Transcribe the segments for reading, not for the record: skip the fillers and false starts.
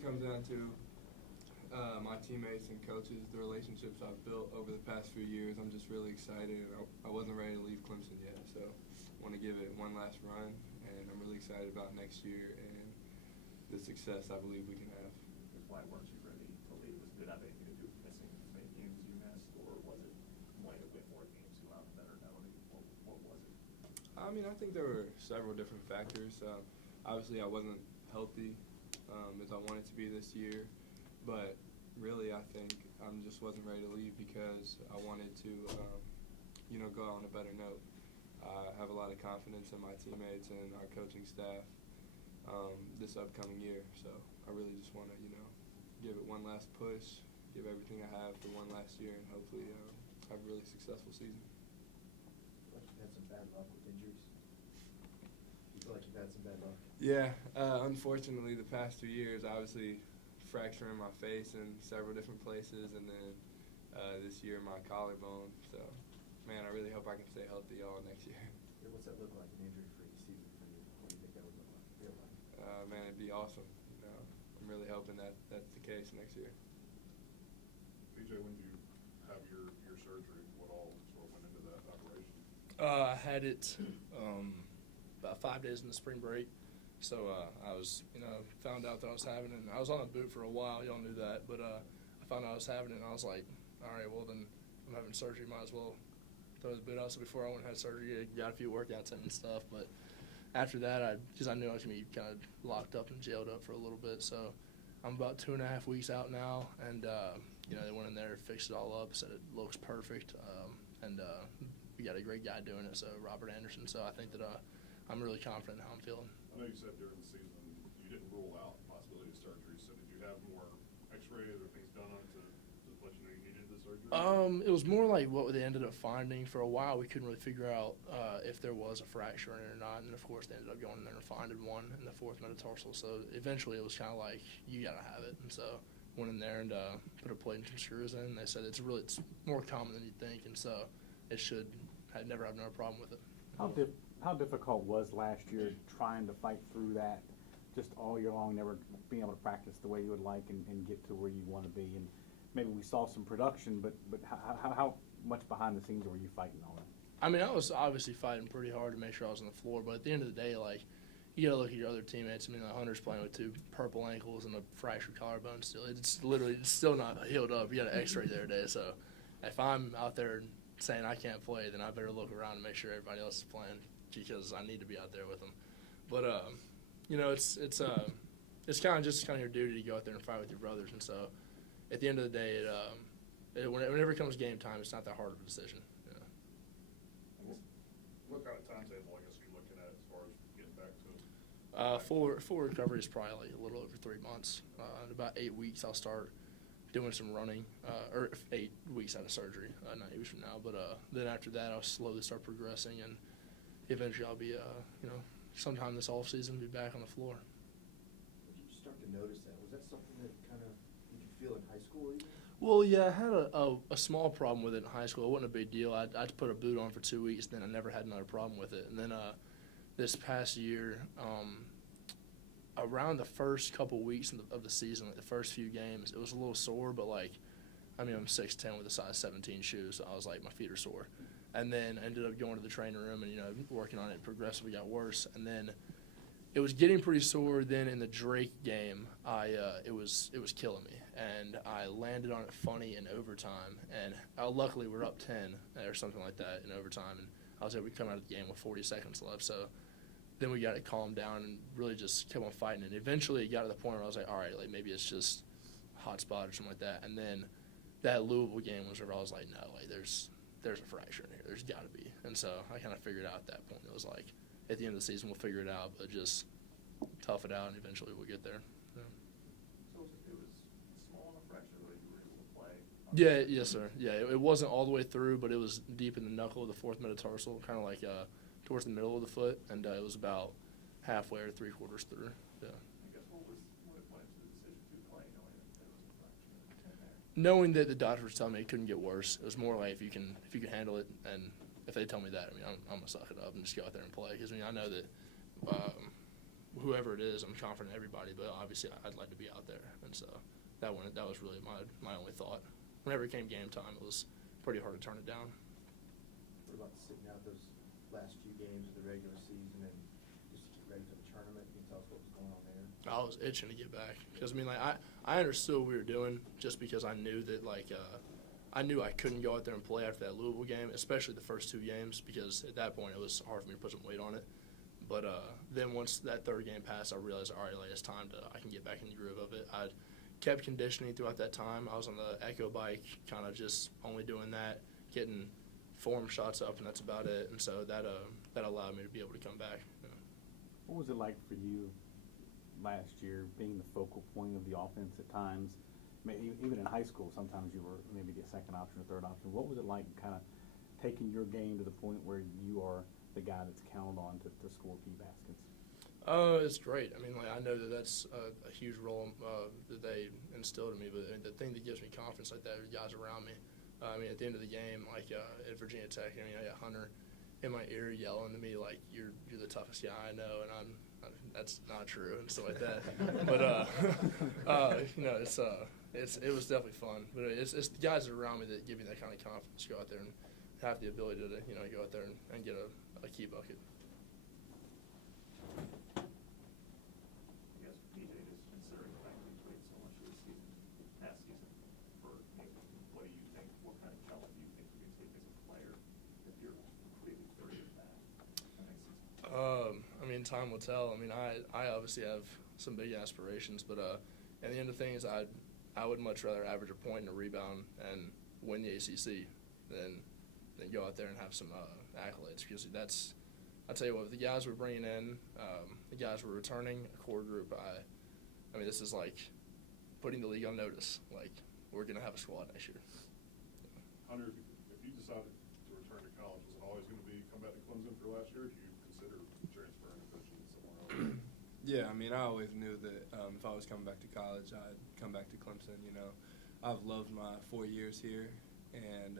just comes down to my teammates and coaches, the relationships I've built over the past few years. I'm just really excited. I wasn't ready to leave Clemson yet, so I want to give it one last run, and I'm really excited about next year and the success I believe we can have. Why weren't you ready to leave? Did that have anything to do with missing as many games as you missed, or was it wanting to win more games you out better knowing? What was it? I mean, I think there were several different factors. Obviously, I wasn't healthy as I wanted to be this year, but really, I think I just wasn't ready to leave because I wanted to, go out on a better note. I have a lot of confidence in my teammates and our coaching staff this upcoming year, so I really just want to, give it one last push, give everything I have for one last year, and hopefully have a really successful season. Like you've had some bad luck with injuries? You feel like you've had some bad luck? Yeah, unfortunately, the past 2 years, obviously fracturing my face in several different places, and then this year my collarbone. So, man, I really hope I can stay healthy all next year. What's that look like, an injury-free season for you? What do you think that would look like, feel like? Man, it'd be awesome. I'm really hoping that that's the case next year. PJ, when did you have your surgery? What all sort of went into that operation? I had it about 5 days in the spring break. So I was, found out that I was having it. And I was on a boot for a while. Y'all knew that. But I found out I was having it, and I was like, all right, well, then I'm having surgery. Might as well throw the boot out. So before I went and had surgery, I got a few workouts in and stuff. But after that, because I knew I was going to be kind of locked up and jailed up for a little bit. So I'm about 2.5 weeks out now. And, they went in there, fixed it all up, said it looks perfect. And we got a great guy doing it, so Robert Anderson. So I think that I'm really confident in how I'm feeling. I know you said during the season you didn't rule out the possibility of surgery. So did you have more X-rays or things done to let you know you needed the surgery? It was more like what they ended up finding. For a while, we couldn't really figure out if there was a fracture in it or not. And, of course, they ended up going in there and finding one in the fourth metatarsal. So eventually it was kind of like, you got to have it. And so went in there and put a plate and some screws in. And they said it's more common than you'd think. And so it I'd never have no problem with it. How difficult was last year trying to fight through that just all year long, never being able to practice the way you would like and get to where you want to be? And maybe we saw some production, but how much behind the scenes were you fighting all that? I mean, I was obviously fighting pretty hard to make sure I was on the floor, but at the end of the day, you got to look at your other teammates. I mean, Hunter's playing with 2 purple ankles and a fractured collarbone still. It's still not healed up. You got an X-ray there today. So if I'm out there saying I can't play, then I better look around and make sure everybody else is playing, because I need to be out there with them. But it's kind of your duty to go out there and fight with your brothers. And so, at the end of the day, whenever it comes game time, it's not that hard of a decision. What kind of timetable, I guess, are you looking at as far as getting back to? Full recovery is probably a little over 3 months. In about 8 weeks, I'll start doing some running, or 8 weeks out of surgery, not 8 weeks from now. But then after that, I'll slowly start progressing, and eventually I'll be, sometime this off season, be back on the floor. When did you start to notice that? Was that something that kind of you could feel in high school even? Well, yeah, I had a small problem with it in high school. It wasn't a big deal. I'd put a boot on for 2 weeks, then I never had another problem with it. And then this past year, around the first couple weeks of the season, the first few games, it was a little sore, but I'm 6'10" with a size 17 shoe, so I was like, my feet are sore. And then I ended up going to the training room and, working on it. Progressively got worse. And then it was getting pretty sore. Then in the Drake game, it was killing me. And I landed on it funny in overtime. And luckily we're up 10 or something like that in overtime. And I was able to come out of the game with 40 seconds left. So then we got it calmed down and really just kept on fighting. And eventually it got to the point where I was like, all right, maybe it's just a hot spot or something like that. And then that Louisville game was where I was like, no, there's a fracture in here. There's got to be. And so I kind of figured out at that point. It was like, at the end of the season, we'll figure it out, but just tough it out, and eventually we'll get there. Yeah. So it was small enough fracture that you were able to play? Yeah, yes, sir. Yeah, it wasn't all the way through, but it was deep in the knuckle of the fourth metatarsal, kind of like towards the middle of the foot, and it was about halfway or 3/4 through. Yeah. I guess what went into the decision to play, knowing that there was a fracture in there? Knowing that the doctor was telling me it couldn't get worse, it was more like if you can handle it, and if they tell me that, I'm gonna suck it up and just go out there and play. Because I know that whoever it is, I'm confident in everybody, but obviously I'd like to be out there, and so that was really my only thought. Whenever it came game time, it was pretty hard to turn it down. What about sitting out those last few games of the regular season and just to get ready for the tournament? Can you tell us what was going on there? I was itching to get back because I understood what we were doing just because I knew that I knew I couldn't go out there and play after that Louisville game, especially the first 2 games, because at that point it was hard for me to put some weight on it. But then once that 3rd game passed, I realized, all right, like, it's time I can get back in the groove of it. I kept conditioning throughout that time. I was on the Echo bike, kind of just only doing that, getting form shots up, and that's about it. And so that allowed me to be able to come back. Yeah. What was it like for you last year, being the focal point of the offense at times? Even in high school, sometimes you were maybe the second option or third option. What was it like kind of taking your game to the point where you are the guy that's counted on to score key baskets? It's great. I mean, like, I know that's a huge role that they instilled in me, but the thing that gives me confidence like that are the guys around me. I mean, at the end of the game, like at Virginia Tech, I mean, I got Hunter in my ear yelling to me like, "You're the toughest guy I know," and that's not true and stuff like that. But you know, it was definitely fun. But it's the guys around me that give me that kind of confidence to go out there and have the ability to go out there and get a key bucket. I guess PJ, just considering the fact that you played so much of the season, past season, what do you think? What kind of talent do you think you can take as a player if you're completely 30 back next season? I mean, time will tell. I mean, I obviously have some big aspirations, but at the end of things, I would much rather average a point and a rebound and win the ACC than go out there and have some accolades, because I'll tell you what, the guys we're bringing in, the guys we're returning, a core group, I mean, this is like putting the league on notice. Like, we're going to have a squad next year. Hunter, if you decided to return to college, was it always going to be come back to Clemson for last year, or do you consider transferring and coaching somewhere else? Yeah, I mean, I always knew that if I was coming back to college, I'd come back to Clemson. You know, I've loved my 4 years here, and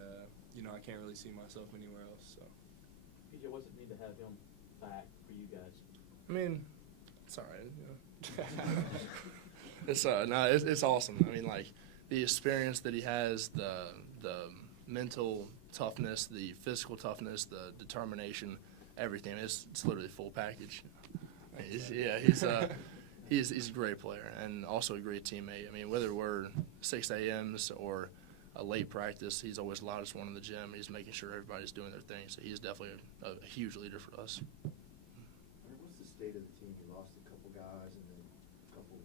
you know, I can't really see myself anywhere else. So. PJ, what's it mean to have him back for you guys? I mean, it's all right. You know. It's awesome. I mean, like, the experience that he has, the mental toughness, the physical toughness, the determination, everything. It's literally a full package. He's a great player and also a great teammate. I mean, whether we're 6 a.m.s or a late practice, he's always the loudest one in the gym. He's making sure everybody's doing their thing. So he's definitely a huge leader for us. What's the state of the team? You lost a couple guys and then a couple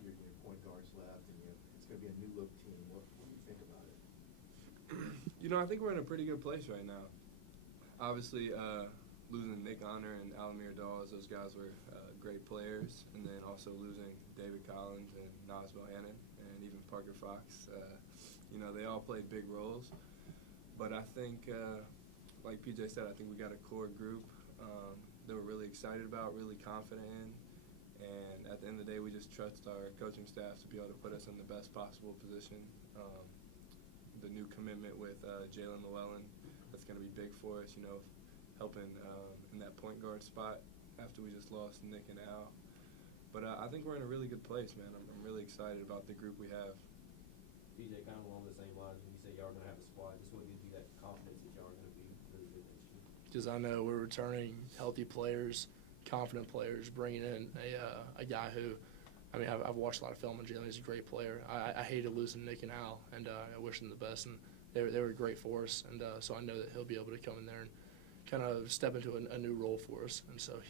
your point guards left, and it's going to be a new look team. What do you think about it? You know, I think we're in a pretty good place right now. Obviously, losing Nick Honor and Alamir Dawes, those guys were great players, and then also losing David Collins and Nas Bohannon and even Parker Fox. You know, they all played big roles. But I think, like PJ said, I think we got a core group that we're really excited about, really confident in. And at the end of the day, we just trust our coaching staff to be able to put us in the best possible position. The new commitment with Jalen Llewellyn, that's going to be big for us, you know, helping in that point guard spot after we just lost Nick and Al. But I think we're in a really good place, man. I'm really excited about the group we have. PJ, kind of along the same lines, when you say y'all are going to have a squad, just what gives you that confidence that y'all are going to be really good next year? Because I know we're returning healthy players, confident players, bringing in a guy who, I mean, I've watched a lot of film on Jalen. He's a great player. I hated losing Nick and Al, and I wish them the best. And they were great for us, and so I know that he'll be able to come in there and kind of step into a new role for us. And so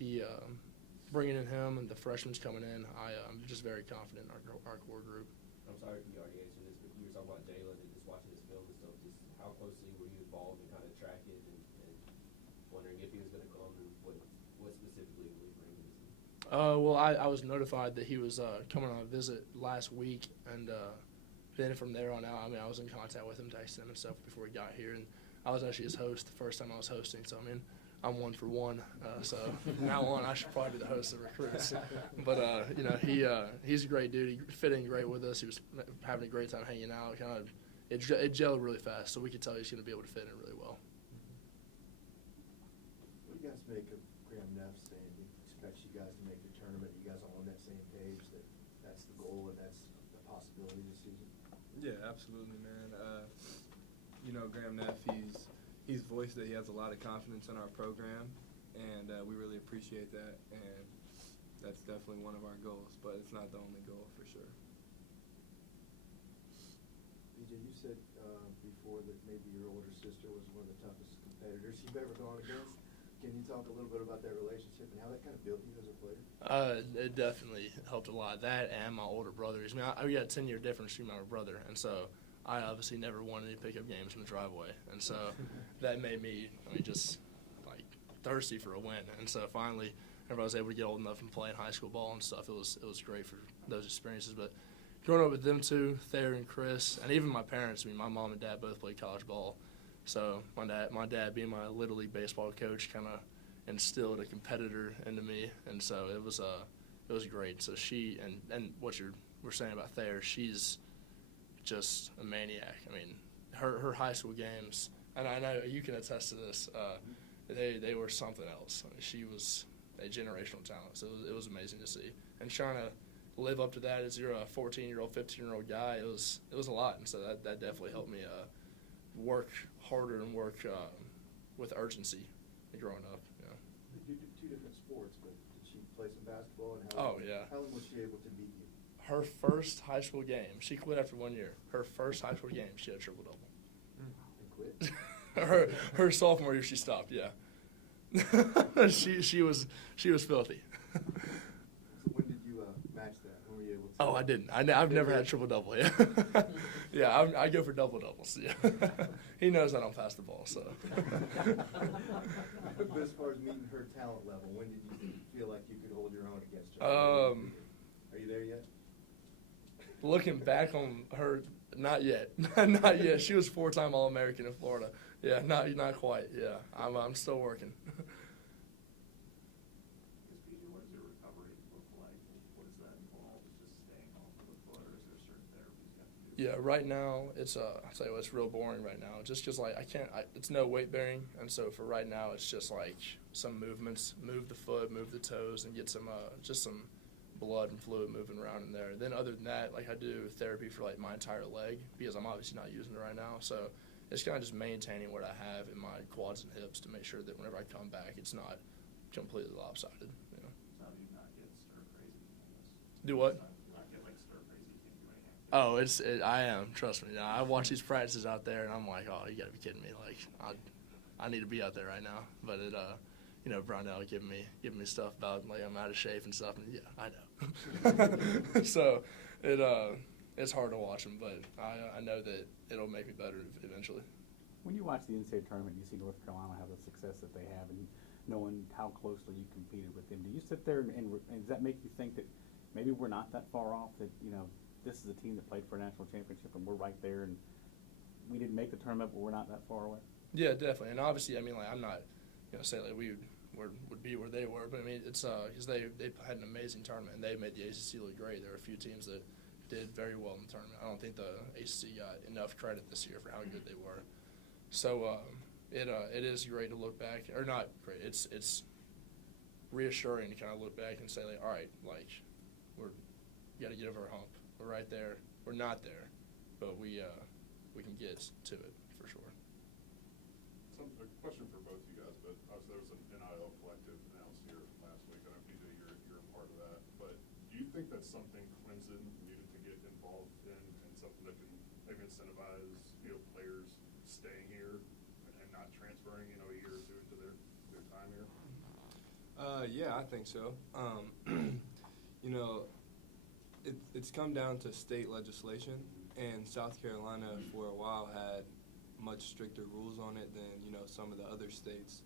bringing in him and the freshmen coming in, I'm just very confident in our core group. I'm sorry if you already answered this, but you were talking about Jalen and just watching his film and stuff. Just how closely were you involved in kind of tracking and wondering if he was going to come and what specifically were you bringing to him? Well, I was notified that he was coming on a visit last week, and then from there on out, I mean, I was in contact with him, texting him and stuff before he got here, and I was actually his host the first time I was hosting. So I mean, I'm 1 for 1. So from now on, I should probably be the host of recruits. But you know, he's a great dude. He fit in great with us. He was having a great time hanging out. Kind of, it gelled really fast, so we could tell he's going to be able to fit in really well. What do you guys make of Graham Neff saying he expects you guys to make the Yeah, absolutely, man. You know, Graham Neff, he's voiced that he has a lot of confidence in our program, and we really appreciate that. And that's definitely one of our goals, but it's not the only goal for sure. BJ, you said before that maybe your older sister was one of the toughest competitors you've ever gone against. Can you talk a little bit about that relationship and how that kind of built you as a player? It definitely helped a lot. That and my older brothers. I mean, we got a 10-year difference between my brother, and so I obviously never won any pickup games in the driveway, and so that made me, just like thirsty for a win. And so finally, whenever I was able to get old enough and play in high school ball and stuff, it was great for those experiences. But growing up with them two, Thayer and Chris, and even my parents. I mean, my mom and dad both played college ball. So my dad being my Little League baseball coach kind of instilled a competitor into me, and so it was great. So she and what you were saying about Thayer, she's just a maniac. I mean, her high school games, and I know you can attest to this. They were something else. I mean, she was a generational talent. So it was amazing to see, and trying to live up to that as you're a 14-year-old, 15-year-old guy, it was a lot, and so that definitely helped me work harder and work with urgency growing up. Yeah. You did two different sports, but did she play some basketball? And Oh, yeah. How long was she able to beat you? Her first high school game, she quit after 1 year. Her first high school game, she had a triple-double. And quit? her sophomore year, she stopped. Yeah. she was filthy. So when did you match that? When were you able to? Oh, I didn't. I've never had triple-double. Yeah. Yeah, I go for double-doubles. Yeah. He knows I don't pass the ball, so. But as far as meeting her talent level, when did you feel like you could hold your own against her? Are you there yet? Looking back on her, not yet. Not yet. She was 4-time All-American in Florida. Yeah, not quite. Yeah, I'm still working. BJ, what does your recovery look like? What does that involve? Is just staying home for the foot, or is there certain therapies you have to do? Yeah, right now it's I'll tell you what, it's real boring right now. Just 'cause like it's no weight bearing, and so for right now it's just like some movements, move the foot, move the toes, and get some just some blood and fluid moving around in there. Then other than that, like I do therapy for like my entire leg because I'm obviously not using it right now. So it's kind of just maintaining what I have in my quads and hips to make sure that whenever I come back, it's not completely lopsided. You know. So you not get stir crazy, I guess. Do what? Not get like stir crazy, you can't do anything. Oh, I am. Trust me. I watch these practices out there, and I'm like, oh, you gotta be kidding me. Like, I need to be out there right now. But it, you know, Brondell giving me stuff about like I'm out of shape and stuff, and yeah, I know. So it's hard to watch them, but I know that it'll make me better eventually. When you watch the NCAA tournament, you see North Carolina have the success that they have, and knowing how closely you competed with them, do you sit there and does that make you think that maybe we're not that far off? That this is a team that played for a national championship, and we're right there, and we didn't make the tournament, but we're not that far away. Yeah, definitely. And obviously, I mean, like I'm not say like we would be where they were, but I mean it's because they had an amazing tournament and they made the ACC look great. There were a few teams that did very well in the tournament. I don't think the ACC got enough credit this year for how good they were. So it is great to look back, or not great. It's reassuring to kind of look back and say like, all right, like we got to get over our hump. We're right there. We're not there, but we can get to it for sure. A question for both you guys, but obviously there was an NIL collective announced here last week. I know, PJ, you're a part of that. But do you think that's something Clemson needed to get involved in and something that can maybe incentivize players staying here and not transferring a year or two into their time here? Yeah, I think so. It's come down to state legislation, and South Carolina for a while had much stricter rules on it than some of the other states.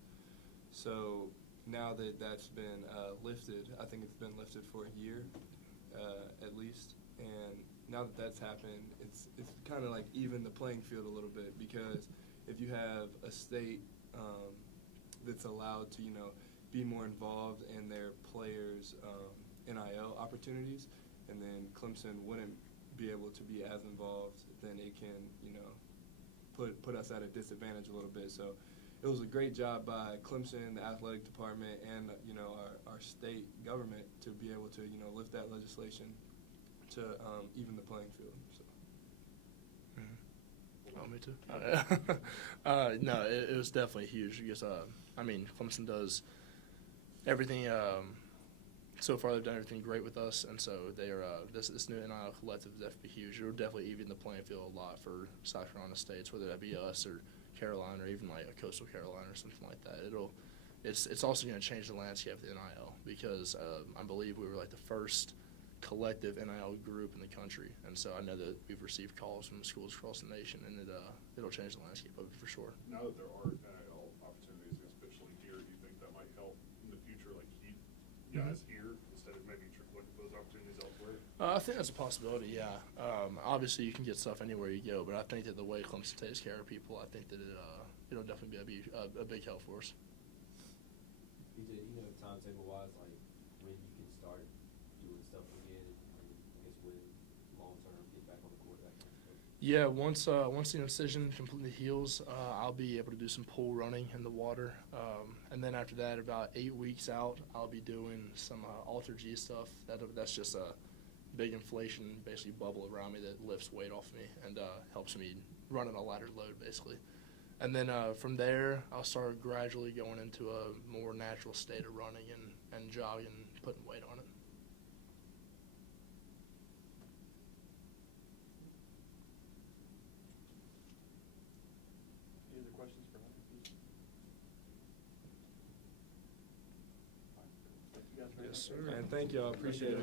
So now that that's been lifted, I think it's been lifted for a year at least, and now that that's happened, it's kind of like even the playing field a little bit, because if you have a state that's allowed to be more involved in their players' NIL opportunities, and then Clemson wouldn't be able to be as involved, then it can put us at a disadvantage a little bit. So it was a great job by Clemson, the athletic department, and our state government to be able to lift that legislation to even the playing field. So. Oh, me too. No, it was definitely huge because, I mean, Clemson does everything. So far, they've done everything great with us, and so they are. This new NIL collective is definitely huge. It'll definitely even the playing field a lot for South Carolina states, whether that be us or Carolina or even like a Coastal Carolina or something like that. It's also going to change the landscape of the NIL because I believe we were like the first collective NIL group in the country, and so I know that we've received calls from schools across the nation, and it'll change the landscape of it for sure. Now that there are NIL opportunities, especially here, do you think that might help in the future, like keep guys here instead of maybe look at those opportunities elsewhere? I think that's a possibility, yeah. Obviously, you can get stuff anywhere you go, but I think that the way Clemson takes care of people, I think that it'll definitely be a big help for us. PJ, do you know timetable-wise, like when you can start doing stuff again, and I guess when long-term get back on the court, that kind of stuff? Yeah, once the incision completely heals, I'll be able to do some pool running in the water, and then after that, about 8 weeks out, I'll be doing some Alter G stuff. That's just a big inflation, basically bubble around me that lifts weight off me and helps me run on a lighter load, basically. And then from there, I'll start gradually going into a more natural state of running and jogging, putting weight on it. Any other questions for Hunter? Thank you guys very much. Yes, sir. And thank y'all. Appreciate it.